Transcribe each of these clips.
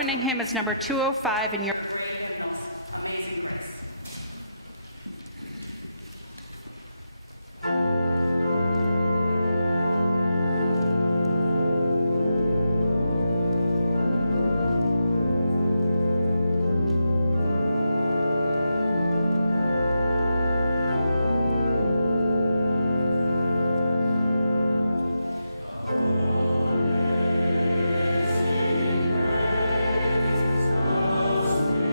opening hymn is number 205 in your great hymnals, Amazing Grace. Amazing grace, how sweet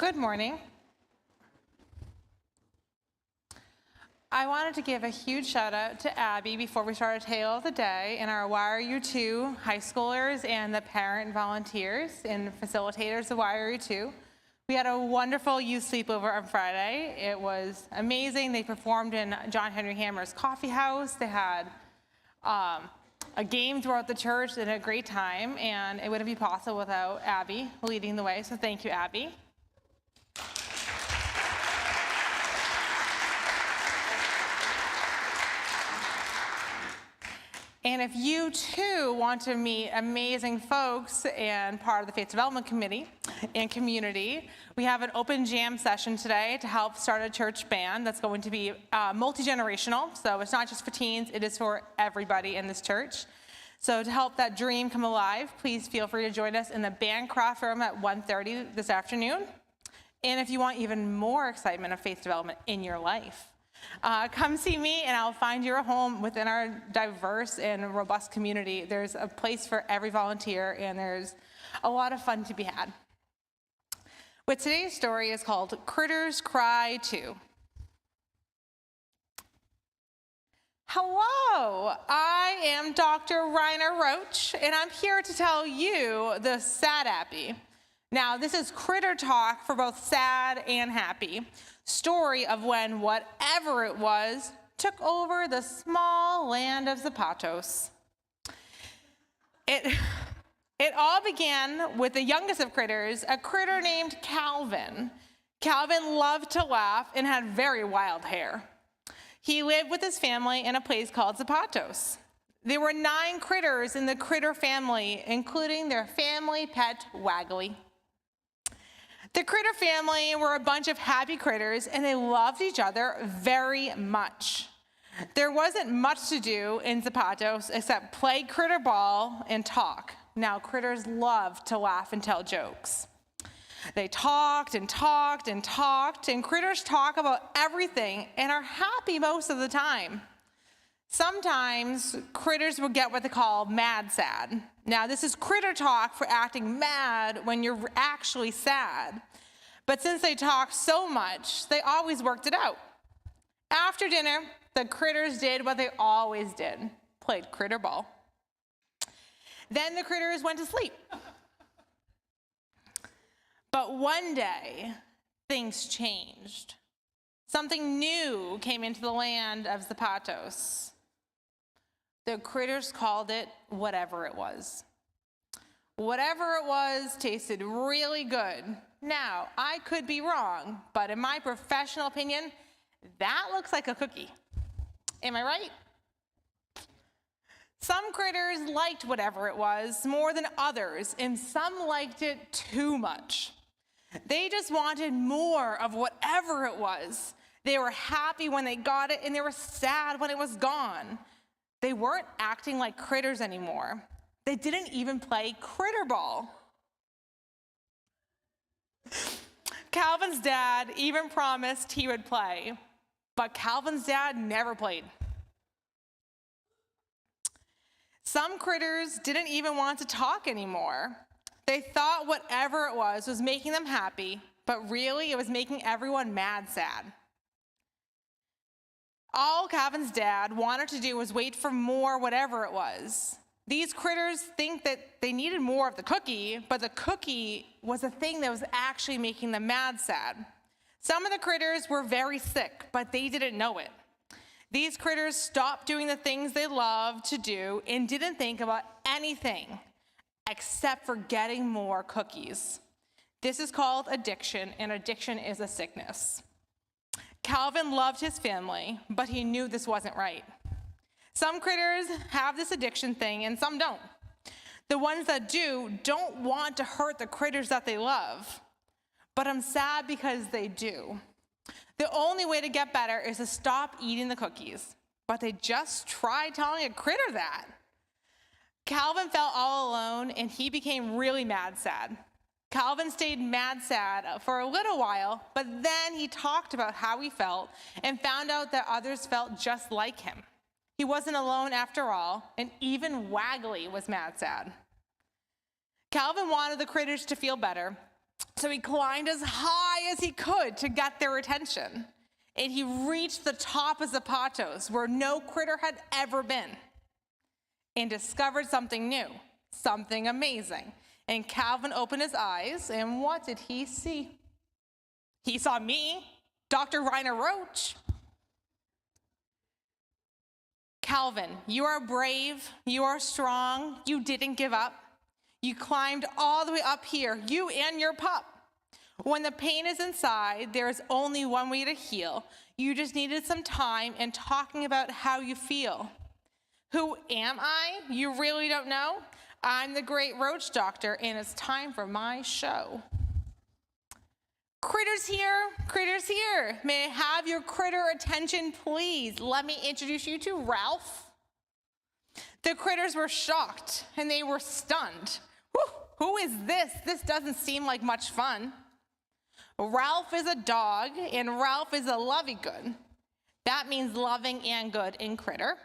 Good morning. I wanted to give a huge shout out to Abby before we start our tale of the day and our YRU2 high schoolers and the parent volunteers and facilitators of YRU2. We had a wonderful youth sleepover on Friday. It was amazing. They performed in John Henry Hammer's coffee house. They had a game throughout the church and a great time, and it wouldn't be possible without Abby leading the way, so thank you, Abby. And if you too want to meet amazing folks and part of the Faith Development Committee and community, we have an open jam session today to help start a church band that's going to be multi-generational. So it's not just for teens, it is for everybody in this church. So to help that dream come alive, please feel free to join us in the Bandcraft room at 1:30 this afternoon. And if you want even more excitement of faith development in your life, come see me and I'll find you a home within our diverse and robust community. There's a place for every volunteer and there's a lot of fun to be had. But today's story is called Critters Cry Too. Hello, I am Dr. Reiner Roach and I'm here to tell you the sad happy. Now this is critter talk for both sad and happy. Story of when whatever it was took over the small land of Zapatos. It all began with the youngest of critters, a critter named Calvin. Calvin loved to laugh and had very wild hair. He lived with his family in a place called Zapatos. There were 9 critters in the critter family, including their family pet, Waggly. The critter family were a bunch of happy critters, and they loved each other very much. There wasn't much to do in Zapatos except play critter ball and talk. Now, critters love to laugh and tell jokes. They talked and talked and talked, and critters talk about everything and are happy most of the time. Sometimes critters will get what they call mad sad. Now this is critter talk for acting mad when you're actually sad. But since they talk so much, they always worked it out. After dinner, the critters did what they always did, played critter ball. Then the critters went to sleep. But one day, things changed. Something new came into the land of Zapatos. The critters called it whatever it was. Whatever it was tasted really good. Now, I could be wrong, but in my professional opinion, that looks like a cookie. Am I right? Some critters liked whatever it was more than others, and some liked it too much. They just wanted more of whatever it was. They were happy when they got it, and they were sad when it was gone. They weren't acting like critters anymore. They didn't even play critter ball. Calvin's dad even promised he would play, but Calvin's dad never played. Some critters didn't even want to talk anymore. They thought whatever it was making them happy, but really it was making everyone mad sad. All Calvin's dad wanted to do was wait for more whatever it was. These critters think that they needed more of the cookie, but the cookie was the thing that was actually making them mad sad. Some of the critters were very sick, but they didn't know it. These critters stopped doing the things they loved to do and didn't think about anything except for getting more cookies. This is called addiction, and addiction is a sickness. Calvin loved his family, but he knew this wasn't right. Some critters have this addiction thing and some don't. The ones that do don't want to hurt the critters that they love, but I'm sad because they do. The only way to get better is to stop eating the cookies, but they just tried telling a critter that. Calvin felt all alone and he became really mad sad. Calvin stayed mad sad for a little while, but then he talked about how he felt and found out that others felt just like him. He wasn't alone after all, and even Waggly was mad sad. Calvin wanted the critters to feel better, So he climbed as high as he could to get their attention. And he reached the top of Zapatos, where no critter had ever been, and discovered something new, something amazing. And Calvin opened his eyes, and what did he see? He saw me, Dr. Rainer Roach. Calvin, you are brave, you are strong, you didn't give up. You climbed all the way up here, you and your pup. When the pain is inside, there is only one way to heal. You just needed some time and talking about how you feel. Who am I? You really don't know? I'm the great roach doctor, and it's time for my show. Critters here, critters here. May I have your critter attention, please? Let me introduce you to Ralph. The critters were shocked, and they were stunned. Who is this? This doesn't seem like much fun. Ralph is a dog, and Ralph is a lovey-good. That means loving and good in critter.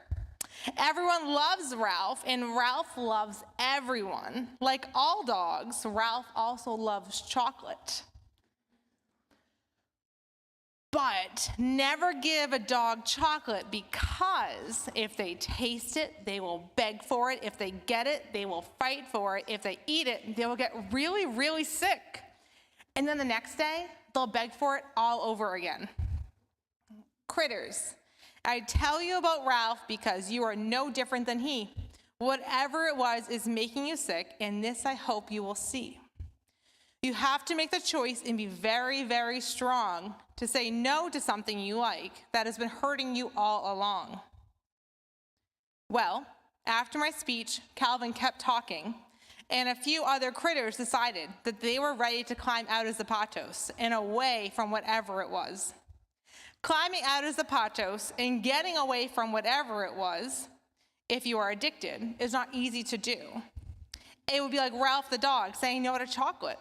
Everyone loves Ralph, and Ralph loves everyone. Like all dogs, Ralph also loves chocolate. But never give a dog chocolate, because if they taste it, they will beg for it. If they get it, they will fight for it. If they eat it, they will get really, really sick. And then the next day, they'll beg for it all over again. Critters, I tell you about Ralph because you are no different than he. Whatever it was is making you sick, and this I hope you will see. You have to make the choice and be very, very strong to say no to something you like that has been hurting you all along. Well, after my speech, Calvin kept talking, and a few other critters decided that they were ready to climb out of Zapatos and away from whatever it was. Climbing out of Zapatos and getting away from whatever it was, if you are addicted, is not easy to do. It would be like Ralph the dog saying no to chocolate.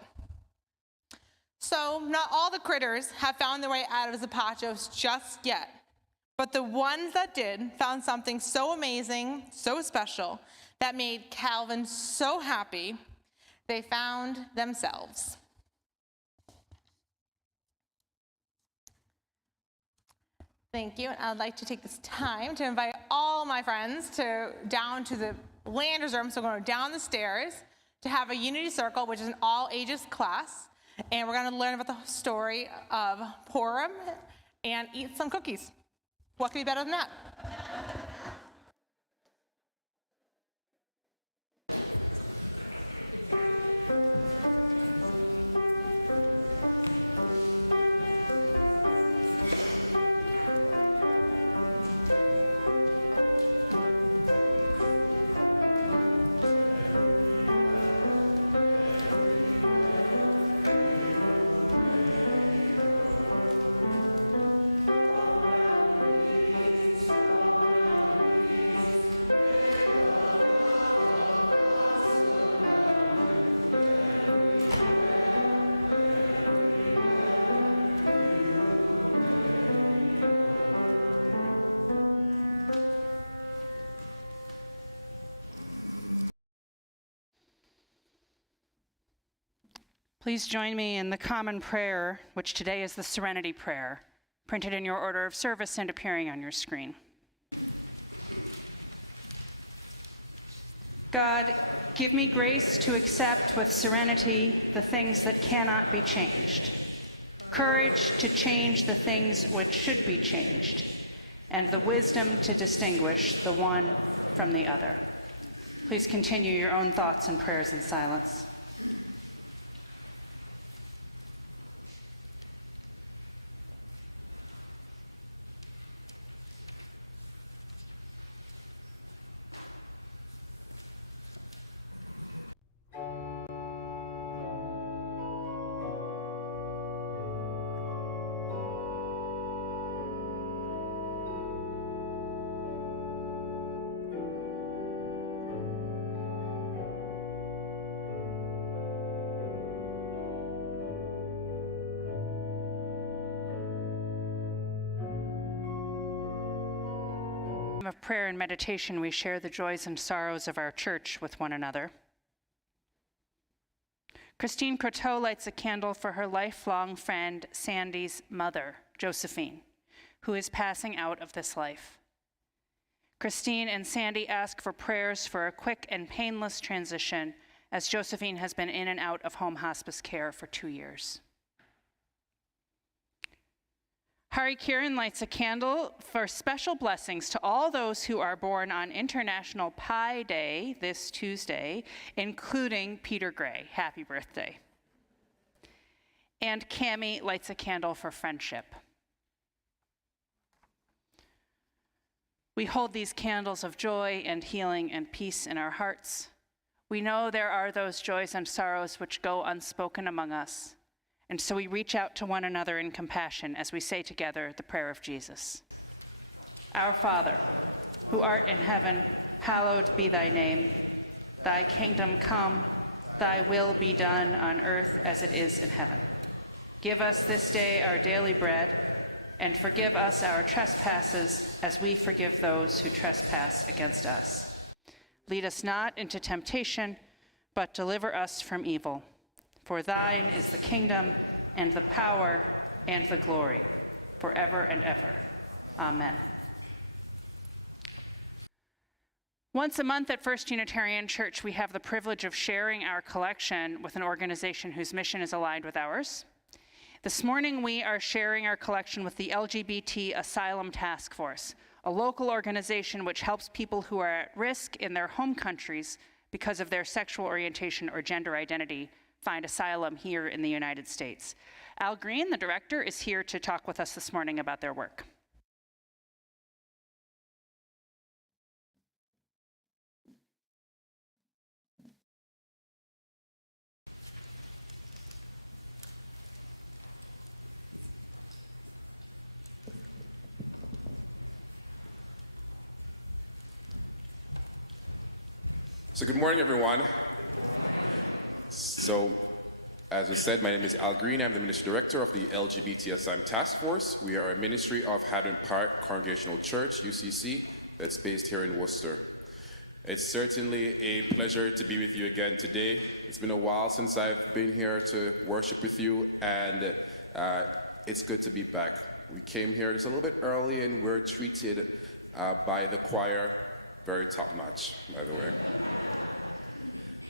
So not all the critters have found their way out of Zapatos just yet, but the ones that did found something so amazing, so special, that made Calvin so happy. They found themselves. Thank you, and I'd like to take this time to invite all my friends down to the Landers room, so we're going to go down the stairs to have a unity circle, which is an all ages class, and we're going to learn about the story of Purim and eat some cookies. What could be better than that? Please join me in the common prayer, which today is the Serenity Prayer, printed in your order of service and appearing on your screen. God, give me grace to accept with serenity the things that cannot be changed, courage to change the things which should be changed, and the wisdom to distinguish the one from the other. Please continue your own thoughts and prayers in silence. Of prayer and meditation, we share the joys and sorrows of our church with one another. Christine Croteau lights a candle for her lifelong friend Sandy's mother, Josephine, who is passing out of this life. Christine and Sandy ask for prayers for a quick and painless transition, as Josephine has been in and out of home hospice care for 2 years. Hari Kiran lights a candle for special blessings to all those who are born on International Pi Day this Tuesday, including Peter Gray. Happy birthday. And Cammie lights a candle for friendship. We hold these candles of joy and healing and peace in our hearts. We know there are those joys and sorrows which go unspoken among us. And so we reach out to one another in compassion as we say together the prayer of Jesus. Our Father, who art in heaven, hallowed be thy name. Thy kingdom come, thy will be done on earth as it is in heaven. Give us this day our daily bread, and forgive us our trespasses as we forgive those who trespass against us. Lead us not into temptation, but deliver us from evil. For Thine is the kingdom, and the power, and the glory, forever and ever. Amen. Once a month at First Unitarian Church, we have the privilege of sharing our collection with an organization whose mission is aligned with ours. This morning, we are sharing our collection with the LGBT Asylum Task Force, a local organization which helps people who are at risk in their home countries because of their sexual orientation or gender identity find asylum here in the United States. Al Green, the director, is here to talk with us this morning about their work. So good morning, everyone. So, as I said, my name is Al Green. I'm the Ministry Director of the LGBT Asylum Task Force. We are a ministry of Haddon Park Congregational Church, UCC, that's based here in Worcester. It's certainly a pleasure to be with you again today. It's been a while since I've been here to worship with you, and it's good to be back. We came here just a little bit early, and we're treated by the choir very top-notch.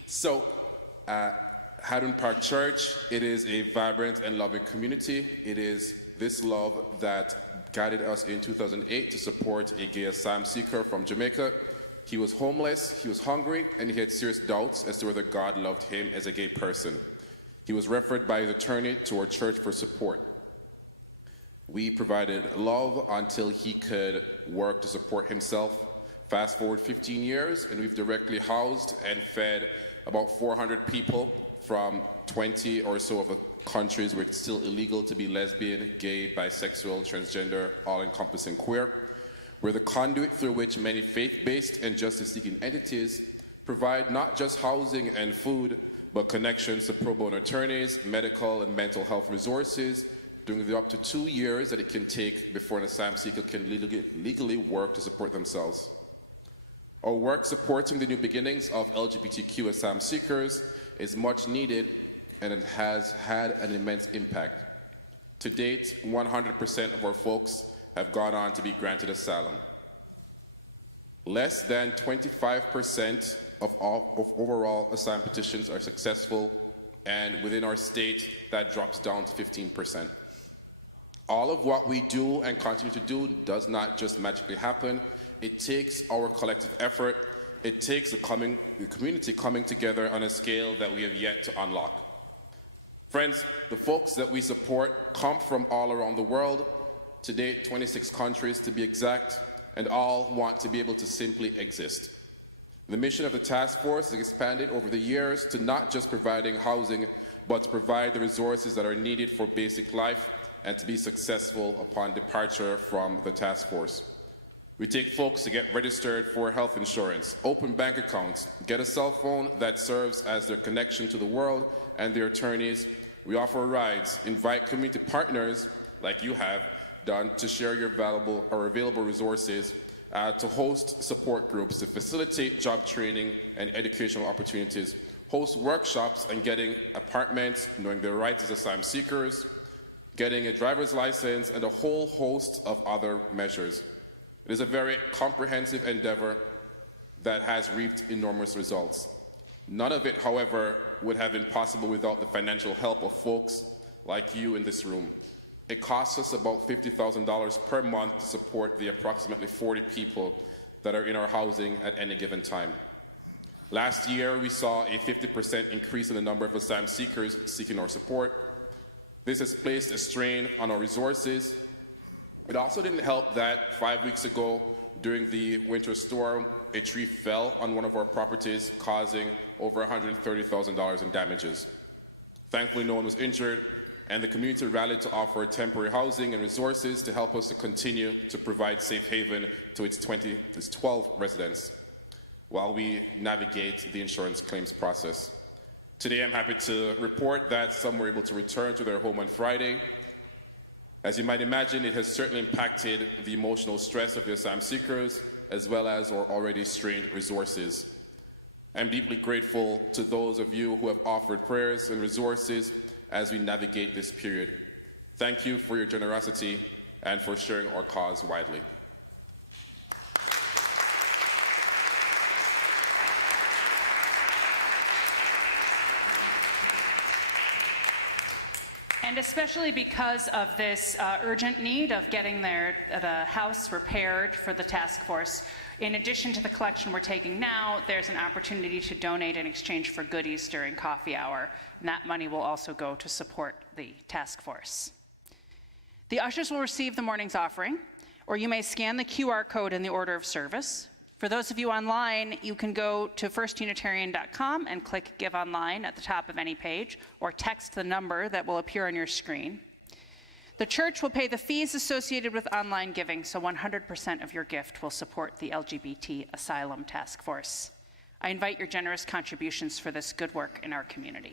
So, Haddon Park Church, it is a vibrant and loving community. It is this love that guided us in 2008 to support a gay asylum seeker from Jamaica. He was homeless, he was hungry, and he had serious doubts as to whether God loved him as a gay person. He was referred by his attorney to our church for support. We provided love until he could work to support himself. Fast forward 15 years, and we've directly housed and fed about 400 people from 20 or so of the countries where it's still illegal to be lesbian, gay, bisexual, transgender, all-encompassing queer. We're the conduit through which many faith-based and justice-seeking entities provide not just housing and food, but connections to pro bono attorneys, medical and mental health resources, during the up to 2 years that it can take before an asylum seeker can legally work to support themselves. Our work supporting the new beginnings of LGBTQ asylum seekers is much needed, and it has had an immense impact. To date, 100% of our folks have gone on to be granted asylum. Less than 25% of overall asylum petitions are successful, and within our state, that drops down to 15%. All of what we do and continue to do does not just magically happen. It takes our collective effort. It takes the community coming together on a scale that we have yet to unlock. Friends, the folks that we support come from all around the world, to date 26 countries to be exact, and all want to be able to simply exist. The mission of the task force has expanded over the years to not just providing housing, but to provide the resources that are needed for basic life and to be successful upon departure from the task force. We take folks to get registered for health insurance, open bank accounts, get a cell phone that serves as their connection to the world and their attorneys. We offer rides, invite community partners, like you have done, to share your available resources, to host support groups, to facilitate job training and educational opportunities, host workshops on getting apartments, knowing their rights as asylum seekers, getting a driver's license, and a whole host of other measures. It is a very comprehensive endeavor that has reaped enormous results. None of it, however, would have been possible without the financial help of folks like you in this room. It costs us about $50,000 per month to support the approximately 40 people that are in our housing at any given time. Last year, we saw a 50% increase in the number of asylum seekers seeking our support. This has placed a strain on our resources. It also didn't help that 5 weeks ago, during the winter storm, a tree fell on one of our properties, causing over $130,000 in damages. Thankfully, no one was injured, and the community rallied to offer temporary housing and resources to help us to continue to provide safe haven to its 12 residents while we navigate the insurance claims process. Today, I'm happy to report that some were able to return to their home on Friday. As you might imagine, it has certainly impacted the emotional stress of the asylum seekers, as well as our already strained resources. I'm deeply grateful to those of you who have offered prayers and resources as we navigate this period. Thank you for your generosity and for sharing our cause widely. Especially because of this urgent need of getting the house repaired for the task force. In addition to the collection we're taking now, there's an opportunity to donate in exchange for goodies during coffee hour, and that money will also go to support the task force. The ushers will receive the morning's offering, or you may scan the QR code in the order of service. For those of you online, you can go to firstunitarian.com and click Give Online at the top of any page, or text the number that will appear on your screen. The church will pay the fees associated with online giving, so 100% of your gift will support the LGBT Asylum Task Force. I invite your generous contributions for this good work in our community.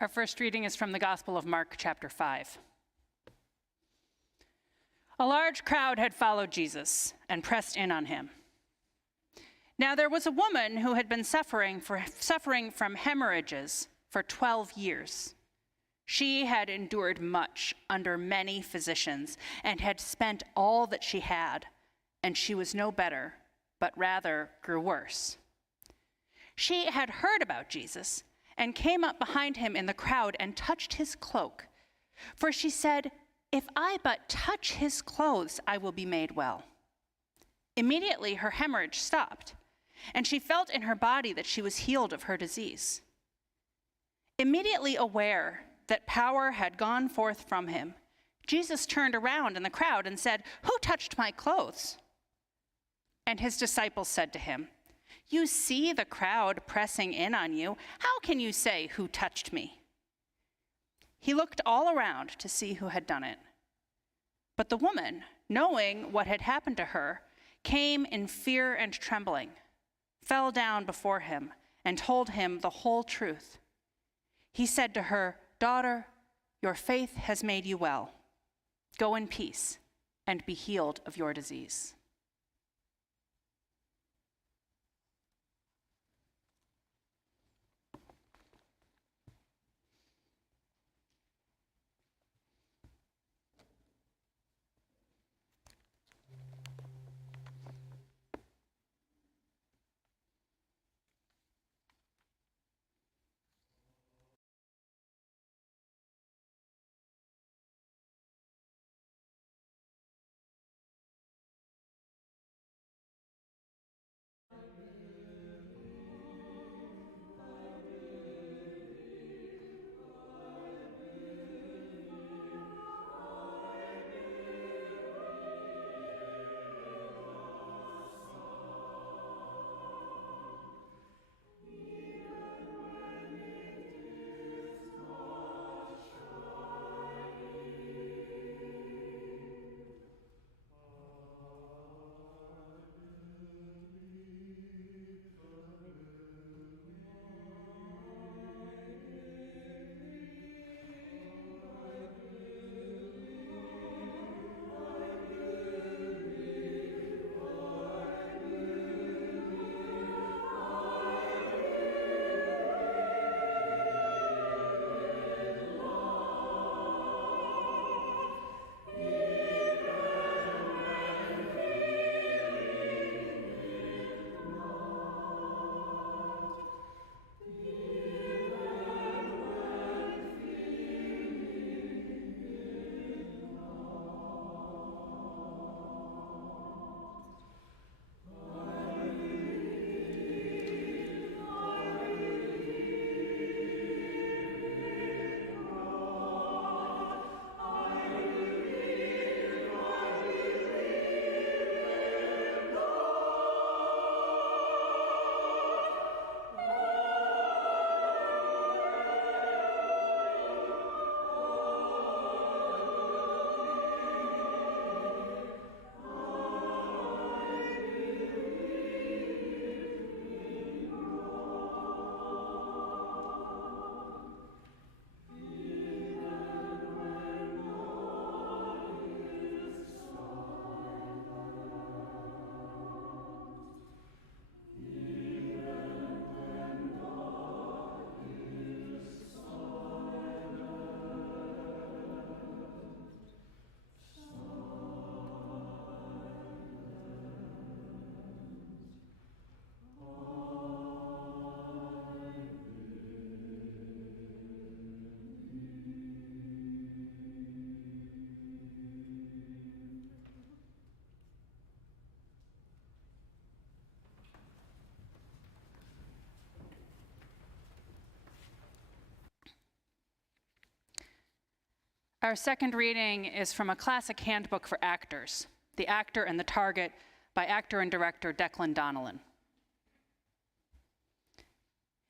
Our first reading is from the Gospel of Mark, chapter 5. A large crowd had followed Jesus and pressed in on him. Now there was a woman who had been suffering from hemorrhages for 12 years. She had endured much under many physicians and had spent all that she had, and she was no better, but rather grew worse. She had heard about Jesus and came up behind him in the crowd and touched his cloak. For she said, "If I but touch his clothes, I will be made well." Immediately her hemorrhage stopped, and she felt in her body that she was healed of her disease. Immediately aware that power had gone forth from him, Jesus turned around in the crowd and said, "Who touched my clothes?" And his disciples said to him, "You see the crowd pressing in on you. How can you say, 'Who touched me?'" He looked all around to see who had done it. But the woman, knowing what had happened to her, came in fear and trembling, fell down before him, and told him the whole truth. He said to her, "Daughter, your faith has made you well. Go in peace and be healed of your disease." Our second reading is from a classic handbook for actors, The Actor and the Target, by actor and director Declan Donnellan.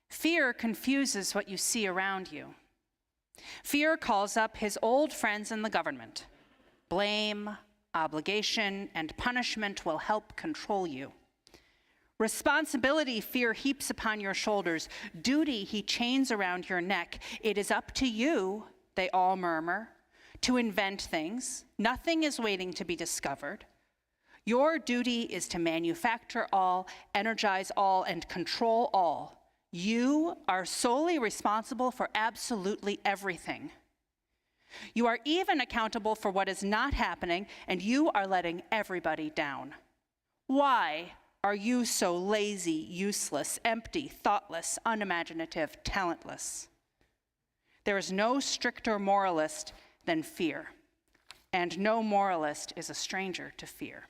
Fear confuses what you see around you. Fear calls up his old friends in the government. Blame, obligation, and punishment will help control you. Responsibility fear heaps upon your shoulders. Duty he chains around your neck. It is up to you, they all murmur, to invent things. Nothing is waiting to be discovered. Your duty is to manufacture all, energize all, and control all. You are solely responsible for absolutely everything. You are even accountable for what is not happening, and you are letting everybody down. Why are you so lazy, useless, empty, thoughtless, unimaginative, talentless? There is no stricter moralist than fear, and no moralist is a stranger to fear.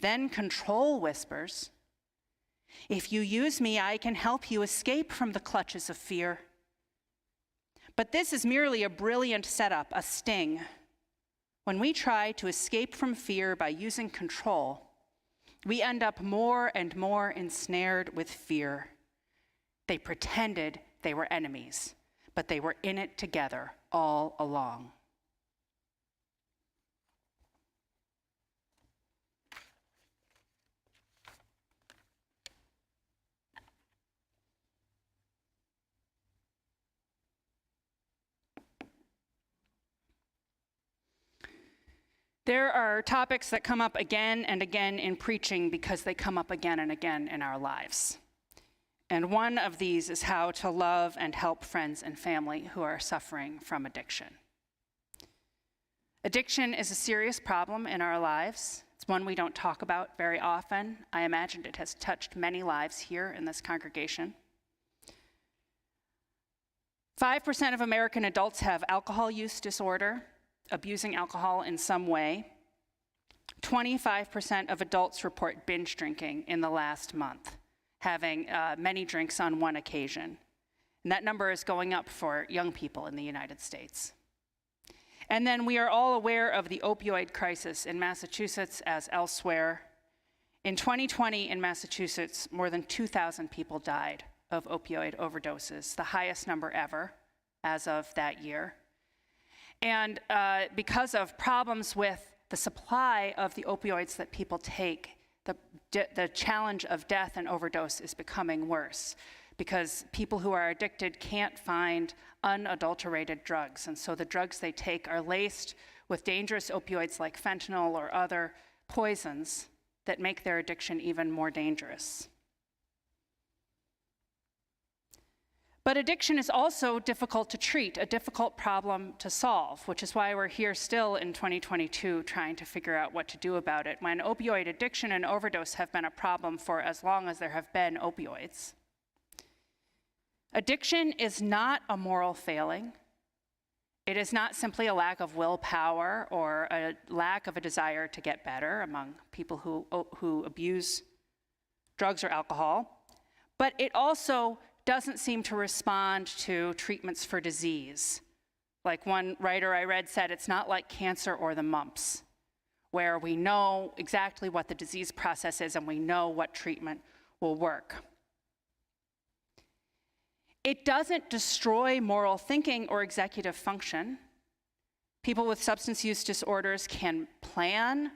Then control whispers, if you use me, I can help you escape from the clutches of fear. But this is merely a brilliant setup, a sting. When we try to escape from fear by using control, we end up more and more ensnared with fear. They pretended they were enemies, but they were in it together all along. There are topics that come up again and again in preaching because they come up again and again in our lives. And one of these is how to love and help friends and family who are suffering from addiction. Addiction is a serious problem in our lives. It's one we don't talk about very often. I imagine it has touched many lives here in this congregation. 5% of American adults have alcohol use disorder, abusing alcohol in some way. 25% of adults report binge drinking in the last month, having many drinks on one occasion. And that number is going up for young people in the United States. And then we are all aware of the opioid crisis in Massachusetts as elsewhere. In 2020 in Massachusetts, more than 2,000 people died of opioid overdoses, the highest number ever as of that year. And because of problems with the supply of the opioids that people take, the challenge of death and overdose is becoming worse because people who are addicted can't find unadulterated drugs. And so the drugs they take are laced with dangerous opioids like fentanyl or other poisons that make their addiction even more dangerous. But addiction is also difficult to treat, a difficult problem to solve, which is why we're here still in 2022 trying to figure out what to do about it, when opioid addiction and overdose have been a problem for as long as there have been opioids. Addiction is not a moral failing. It is not simply a lack of willpower or a lack of a desire to get better among people who abuse drugs or alcohol, but it also doesn't seem to respond to treatments for disease. Like one writer I read said, it's not like cancer or the mumps, where we know exactly what the disease process is and we know what treatment will work. It doesn't destroy moral thinking or executive function. People with substance use disorders can plan,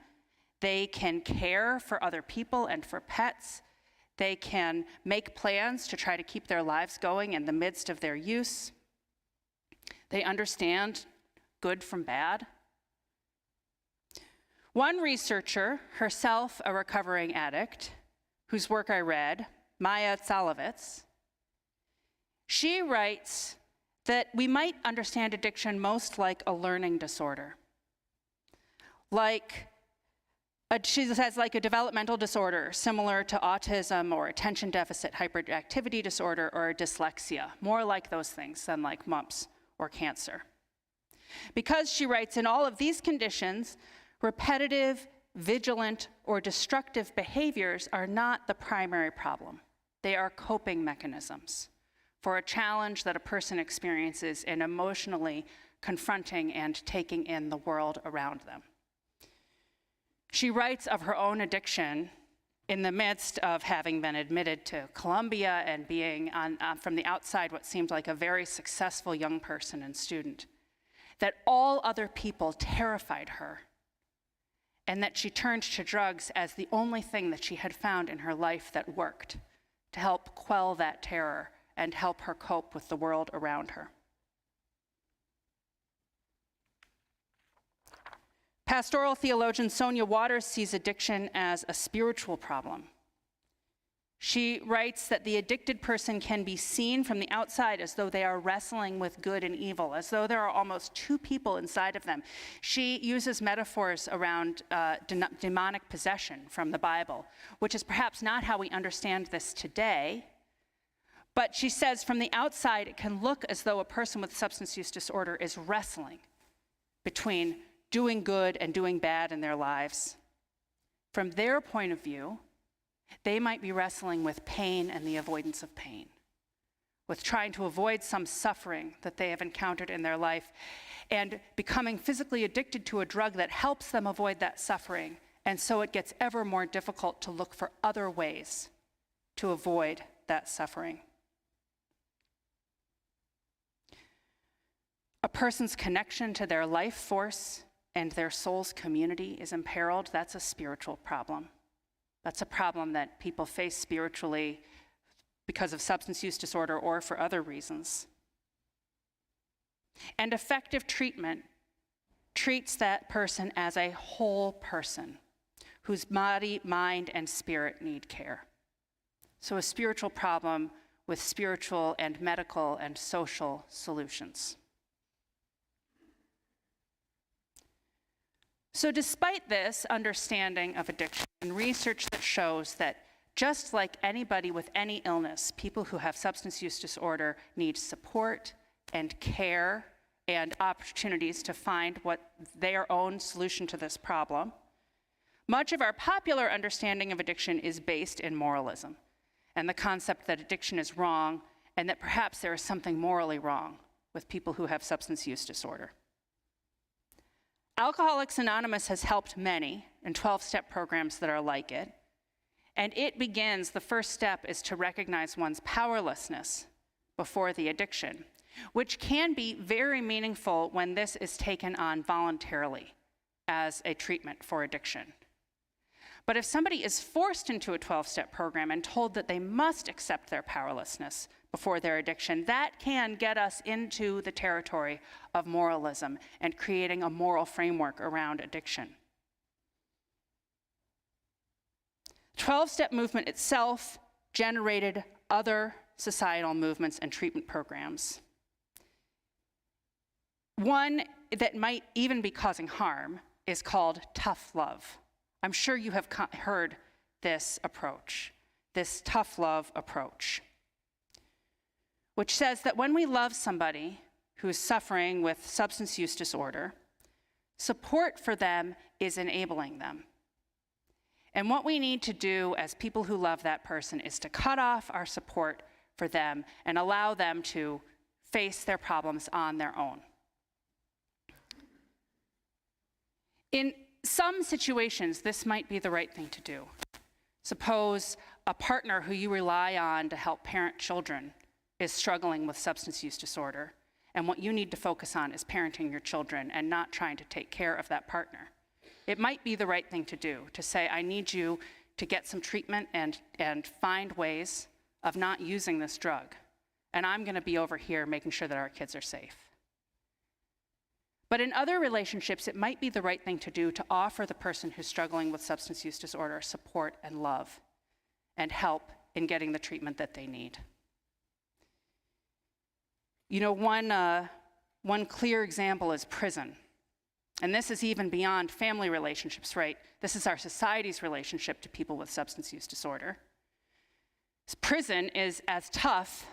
they can care for other people and for pets. They can make plans to try to keep their lives going in the midst of their use. They understand good from bad. One researcher, herself a recovering addict, whose work I read, Maya Tsalovitz, she writes that we might understand addiction most like a learning disorder. She says like a developmental disorder similar to autism or attention deficit hyperactivity disorder or dyslexia, more like those things than like mumps or cancer. Because, she writes, in all of these conditions, repetitive, vigilant, or destructive behaviors are not the primary problem. They are coping mechanisms for a challenge that a person experiences in emotionally confronting and taking in the world around them. She writes of her own addiction in the midst of having been admitted to Columbia and being from the outside what seemed like a very successful young person and student, that all other people terrified her and that she turned to drugs as the only thing that she had found in her life that worked to help quell that terror and help her cope with the world around her. Pastoral theologian Sonia Waters sees addiction as a spiritual problem. She writes that the addicted person can be seen from the outside as though they are wrestling with good and evil, as though there are almost two people inside of them. She uses metaphors around demonic possession from the Bible, which is perhaps not how we understand this today. But she says from the outside, it can look as though a person with substance use disorder is wrestling between doing good and doing bad in their lives. From their point of view, they might be wrestling with pain and the avoidance of pain, with trying to avoid some suffering that they have encountered in their life, and becoming physically addicted to a drug that helps them avoid that suffering. And so it gets ever more difficult to look for other ways to avoid that suffering. A person's connection to their life force and their soul's community is imperiled. That's a spiritual problem. That's a problem that people face spiritually because of substance use disorder or for other reasons. And effective treatment treats that person as a whole person whose body, mind, and spirit need care. So a spiritual problem with spiritual and medical and social solutions. So despite this understanding of addiction and research that shows that just like anybody with any illness, people who have substance use disorder need support and care and opportunities to find what their own solution to this problem, much of our popular understanding of addiction is based in moralism and the concept that addiction is wrong and that perhaps there is something morally wrong with people who have substance use disorder. Alcoholics Anonymous has helped many in 12-step programs that are like it. And it begins, the first step is to recognize one's powerlessness before the addiction, which can be very meaningful when this is taken on voluntarily as a treatment for addiction. But if somebody is forced into a 12-step program and told that they must accept their powerlessness before their addiction, that can get us into the territory of moralism and creating a moral framework around addiction. 12-step movement itself generated other societal movements and treatment programs. One that might even be causing harm is called tough love. I'm sure you have heard this approach, this tough love approach, which says that when we love somebody who is suffering with substance use disorder, support for them is enabling them. And what we need to do as people who love that person is to cut off our support for them and allow them to face their problems on their own. In some situations, this might be the right thing to do. Suppose a partner who you rely on to help parent children is struggling with substance use disorder, and what you need to focus on is parenting your children and not trying to take care of that partner. It might be the right thing to do, to say, I need you to get some treatment and find ways of not using this drug, and I'm gonna be over here making sure that our kids are safe. But in other relationships, it might be the right thing to do to offer the person who's struggling with substance use disorder support and love and help in getting the treatment that they need. You know, one clear example is prison. And this is even beyond family relationships, right? This is our society's relationship to people with substance use disorder. Prison is as tough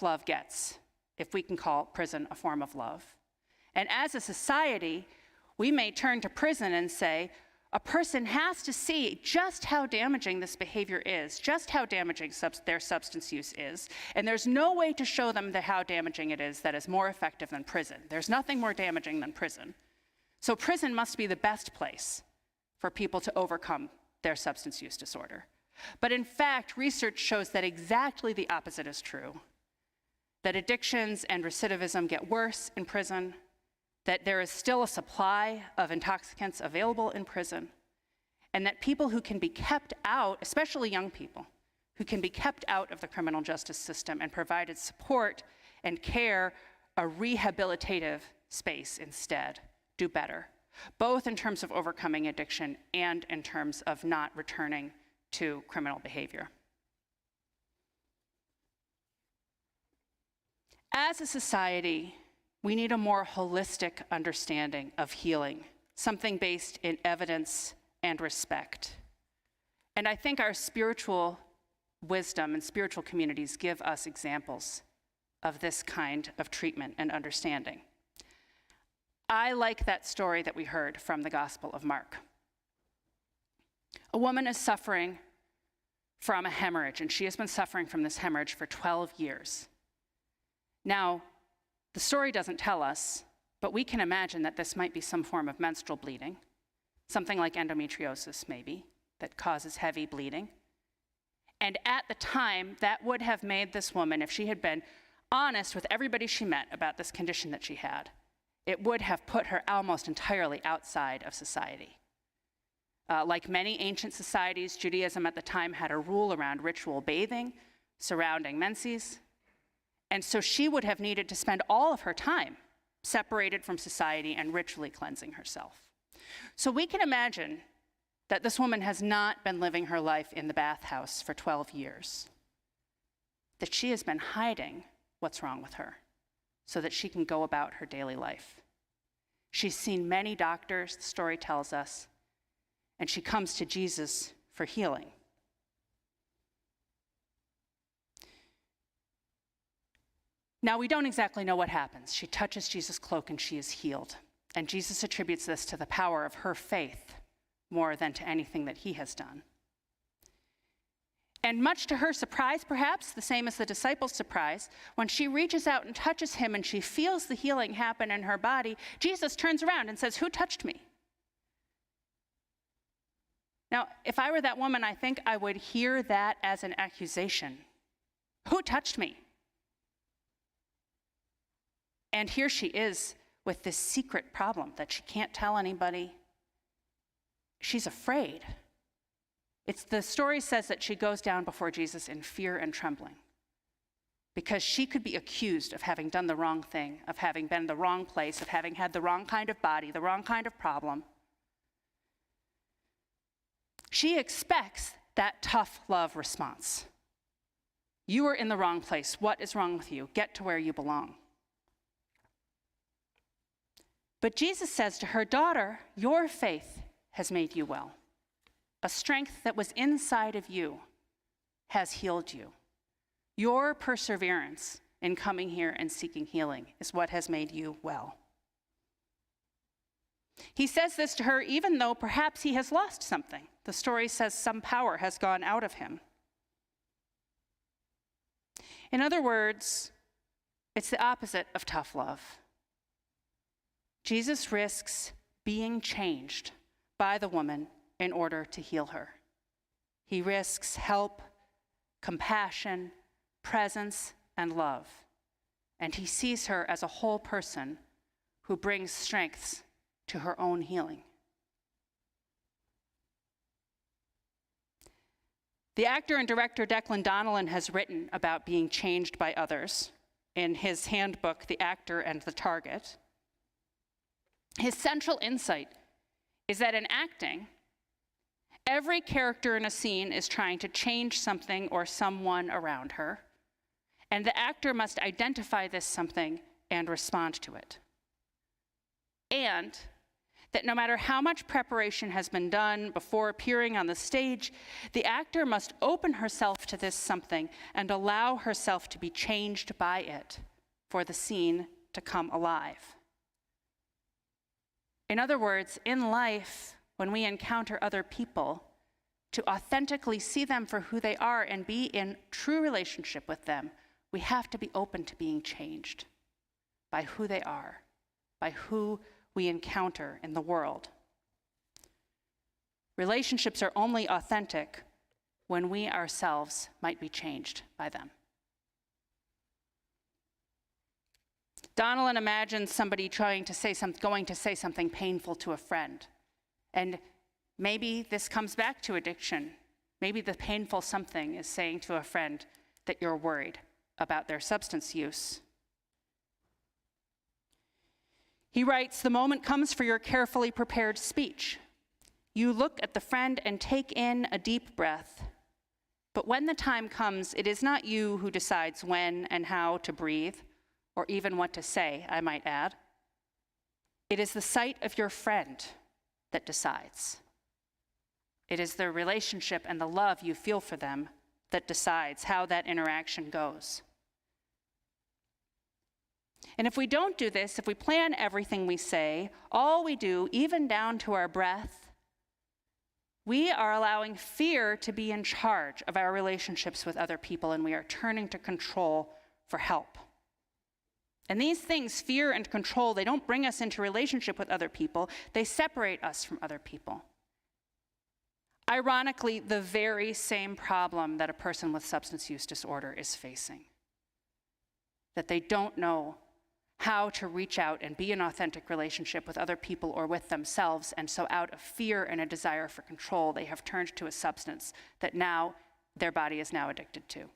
love gets, if we can call prison a form of love. And as a society, we may turn to prison and say, a person has to see just how damaging this behavior is, just how damaging their substance use is, and there's no way to show them how damaging it is that is more effective than prison. There's nothing more damaging than prison. So prison must be the best place for people to overcome their substance use disorder. But in fact, research shows that exactly the opposite is true, that addictions and recidivism get worse in prison, that there is still a supply of intoxicants available in prison, and that people who can be kept out, especially young people, who can be kept out of the criminal justice system and provided support and care, a rehabilitative space instead, do better, both in terms of overcoming addiction and in terms of not returning to criminal behavior. As a society, we need a more holistic understanding of healing, something based in evidence and respect. And I think our spiritual wisdom and spiritual communities give us examples of this kind of treatment and understanding. I like that story that we heard from the Gospel of Mark. A woman is suffering from a hemorrhage, and she has been suffering from this hemorrhage for 12 years. Now, the story doesn't tell us, but we can imagine that this might be some form of menstrual bleeding, something like endometriosis maybe, that causes heavy bleeding. And at the time, that would have made this woman, if she had been honest with everybody she met about this condition that she had, it would have put her almost entirely outside of society. Like many ancient societies, Judaism at the time had a rule around ritual bathing surrounding menses. And so she would have needed to spend all of her time separated from society and ritually cleansing herself. So we can imagine that this woman has not been living her life in the bathhouse for 12 years, that she has been hiding what's wrong with her so that she can go about her daily life. She's seen many doctors, the story tells us, and she comes to Jesus for healing. Now, we don't exactly know what happens. She touches Jesus' cloak and she is healed. And Jesus attributes this to the power of her faith more than to anything that he has done. And much to her surprise, perhaps, the same as the disciples' surprise, when she reaches out and touches him and she feels the healing happen in her body, Jesus turns around and says, "Who touched me?" Now, if I were that woman, I think I would hear that as an accusation. Who touched me? And here she is with this secret problem that she can't tell anybody. She's afraid. The story says that she goes down before Jesus in fear and trembling because she could be accused of having done the wrong thing, of having been in the wrong place, of having had the wrong kind of body, the wrong kind of problem. She expects that tough love response. You are in the wrong place. What is wrong with you? Get to where you belong. But Jesus says to her, "Daughter, your faith has made you well. A strength that was inside of you has healed you. Your perseverance in coming here and seeking healing is what has made you well." He says this to her even though perhaps he has lost something. The story says some power has gone out of him. In other words, it's the opposite of tough love. Jesus risks being changed by the woman in order to heal her. He risks help, compassion, presence, and love. And he sees her as a whole person who brings strengths to her own healing. The actor and director Declan Donnellan has written about being changed by others in his handbook, The Actor and the Target. His central insight is that in acting, every character in a scene is trying to change something or someone around her, and the actor must identify this something and respond to it. And that no matter how much preparation has been done before appearing on the stage, the actor must open herself to this something and allow herself to be changed by it for the scene to come alive. In other words, in life, when we encounter other people, to authentically see them for who they are and be in true relationship with them, we have to be open to being changed by who they are, by who we encounter in the world. Relationships are only authentic when we ourselves might be changed by them. Donalyn imagines somebody going to say something painful to a friend. And maybe this comes back to addiction. Maybe the painful something is saying to a friend that you're worried about their substance use. He writes, "The moment comes for your carefully prepared speech. You look at the friend and take in a deep breath. But when the time comes, it is not you who decides when and how to breathe, or even what to say, I might add. It is the sight of your friend that decides. It is the relationship and the love you feel for them that decides how that interaction goes. And if we don't do this, if we plan everything we say, all we do, even down to our breath, we are allowing fear to be in charge of our relationships with other people, and we are turning to control for help. And these things, fear and control, they don't bring us into relationship with other people. They separate us from other people. Ironically, the very same problem that a person with substance use disorder is facing. That they don't know how to reach out and be in authentic relationship with other people or with themselves, and so out of fear and a desire for control, they have turned to a substance that now their body is now addicted to.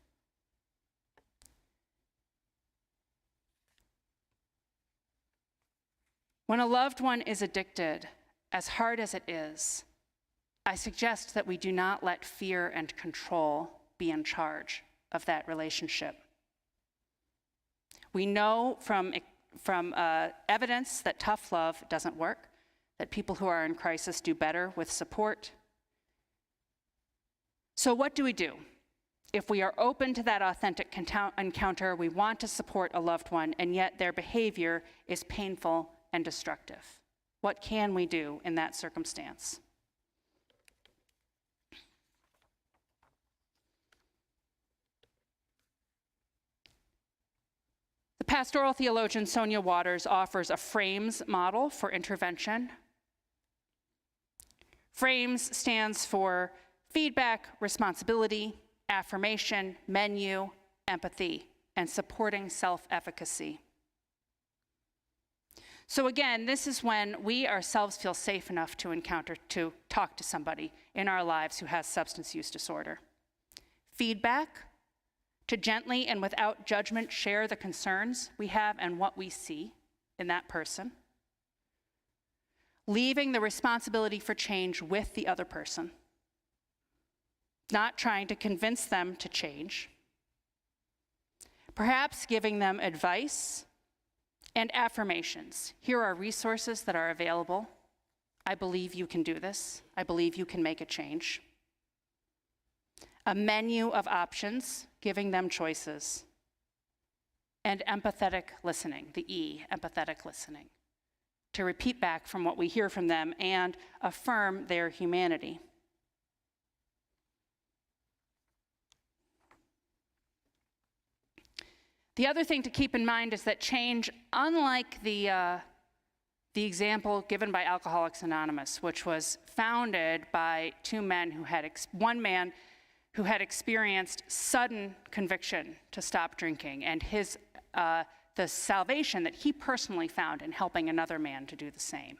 When a loved one is addicted, as hard as it is, I suggest that we do not let fear and control be in charge of that relationship. We know from evidence that tough love doesn't work, that people who are in crisis do better with support. So what do we do? If we are open to that authentic encounter, we want to support a loved one, and yet their behavior is painful and destructive. What can we do in that circumstance? The pastoral theologian Sonia Waters offers a FRAMES model for intervention. FRAMES stands for feedback, responsibility, affirmation, menu, empathy, and supporting self-efficacy. So again, this is when we ourselves feel safe enough to talk to somebody in our lives who has substance use disorder. Feedback, to gently and without judgment share the concerns we have and what we see in that person. Leaving the responsibility for change with the other person. Not trying to convince them to change. Perhaps giving them advice and affirmations. Here are resources that are available. I believe you can do this. I believe you can make a change. A menu of options, giving them choices. And empathetic listening, the E, empathetic listening, to repeat back from what we hear from them and affirm their humanity. The other thing to keep in mind is that change, unlike the example given by Alcoholics Anonymous, which was founded by one man who had experienced sudden conviction to stop drinking, and the salvation that he personally found in helping another man to do the same.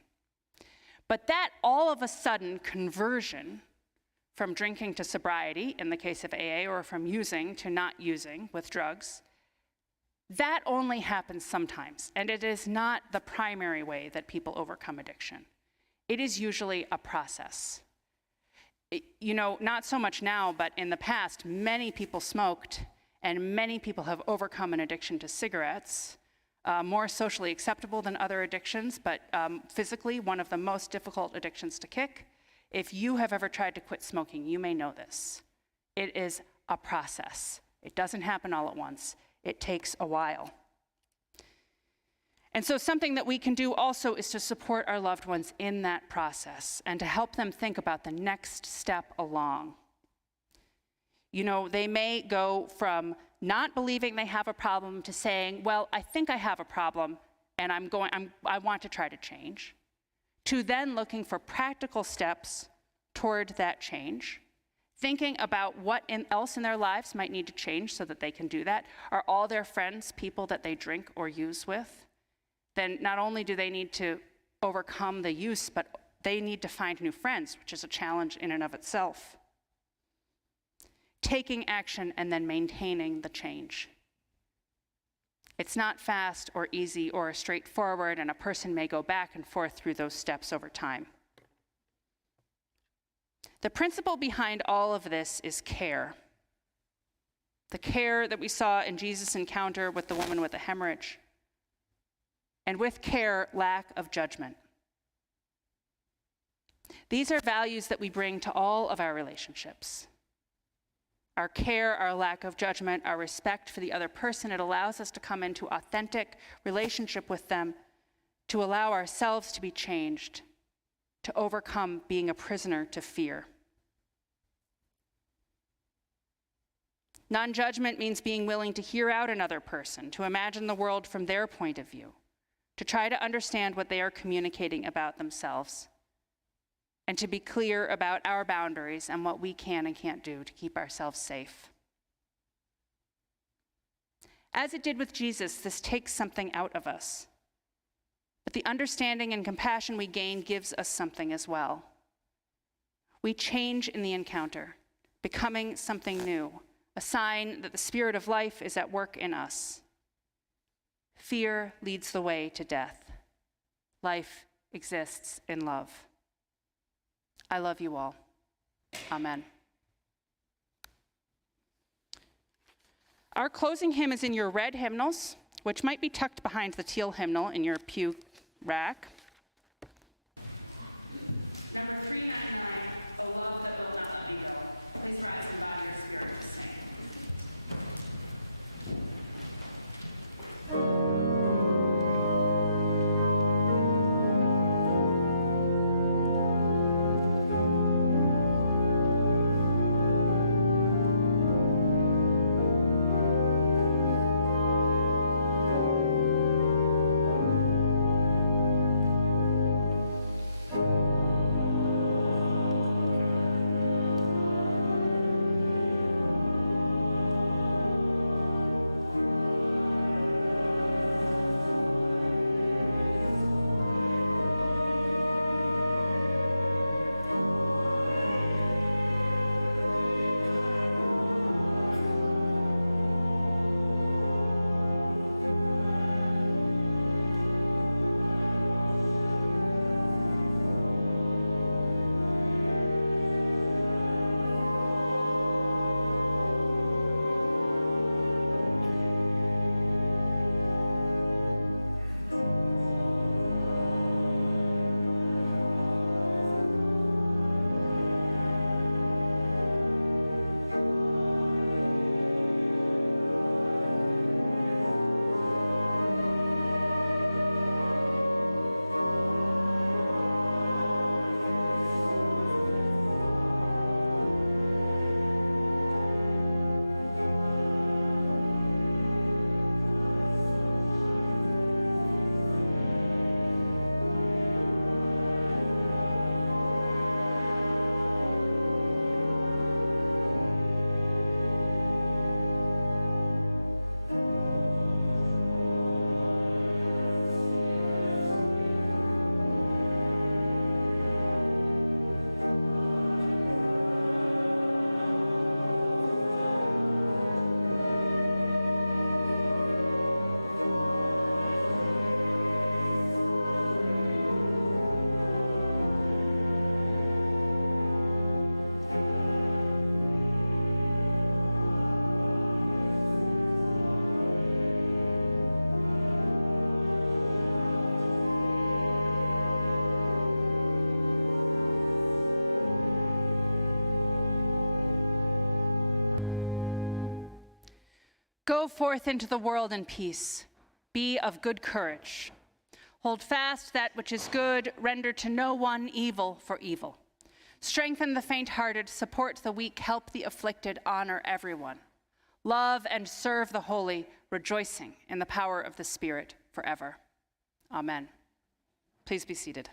But that all of a sudden conversion from drinking to sobriety, in the case of AA, or from using to not using with drugs, that only happens sometimes, and it is not the primary way that people overcome addiction. It is usually a process. Not so much now, but in the past, many people smoked, and many people have overcome an addiction to cigarettes, more socially acceptable than other addictions, but physically one of the most difficult addictions to kick. If you have ever tried to quit smoking, you may know this. It is a process. It doesn't happen all at once. It takes a while. And so something that we can do also is to support our loved ones in that process and to help them think about the next step along. They may go from not believing they have a problem to saying, well, I think I have a problem and I want to try to change, to then looking for practical steps toward that change. Thinking about what else in their lives might need to change so that they can do that. Are all their friends people that they drink or use with? then not only do they need to overcome the use, but they need to find new friends, which is a challenge in and of itself. Taking action and then maintaining the change. It's not fast or easy or straightforward, and a person may go back and forth through those steps over time. The principle behind all of this is care. The care that we saw in Jesus' encounter with the woman with the hemorrhage. And with care, lack of judgment. These are values that we bring to all of our relationships. Our care, our lack of judgment, our respect for the other person, it allows us to come into authentic relationship with them, to allow ourselves to be changed, to overcome being a prisoner to fear. Non-judgment means being willing to hear out another person, to imagine the world from their point of view, to try to understand what they are communicating about themselves, and to be clear about our boundaries and what we can and can't do to keep ourselves safe. As it did with Jesus, this takes something out of us. But the understanding and compassion we gain gives us something as well. We change in the encounter, becoming something new, a sign that the Spirit of life is at work in us. Fear leads the way to death. Life exists in love. I love you all. Amen. Our closing hymn is in your red hymnals, which might be tucked behind the teal hymnal in your pew rack. Number 399, O Love That Will Not Let Me Go. Please rise and bow your spirit to sing. Go forth into the world in peace. Be of good courage. Hold fast that which is good. Render to no one evil for evil. Strengthen the faint-hearted. Support the weak. Help the afflicted. Honor everyone. Love and serve the holy, rejoicing in the power of the Spirit forever. Amen. Please be seated.